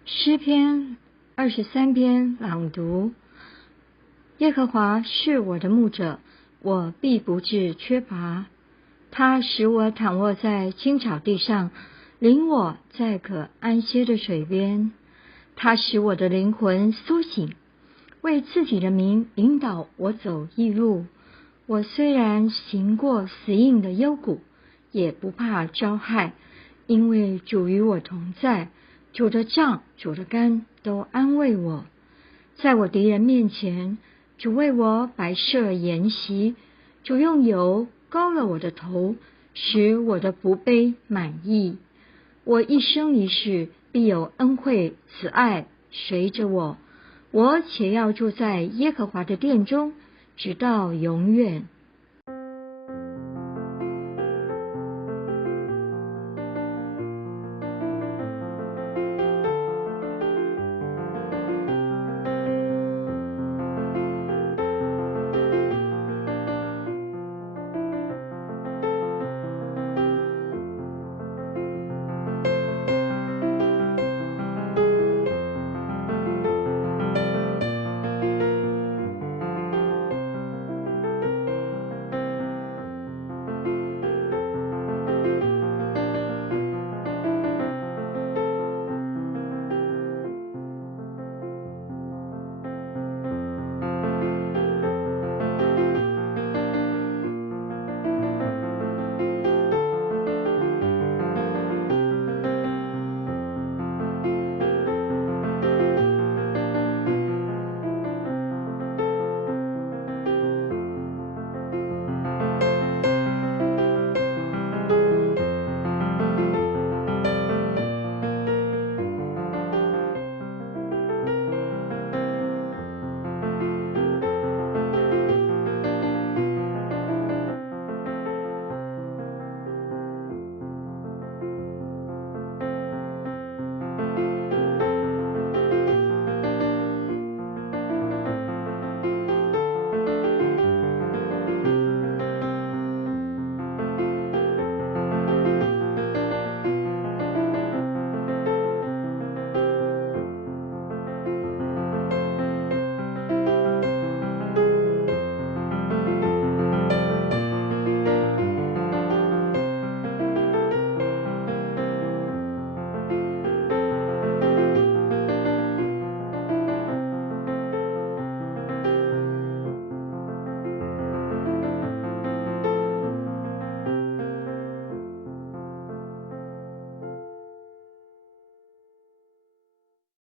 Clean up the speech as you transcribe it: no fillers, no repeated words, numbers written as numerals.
诗篇23篇朗读。耶和华是我的牧者，我必不致缺乏。他使我躺卧在青草地上，领我在可安歇的水边。他使我的灵魂苏醒，为自己的名引导我走义路。我虽然行过死荫的幽谷，也不怕遭害，因为主与我同在。主的杖，主的竿都安慰我。在我敌人面前，主为我摆设筵席。主用油膏了我的头，使我的福杯满溢。我一生一世必有恩惠慈爱随着我，我且要住在耶和华的殿中，直到永远。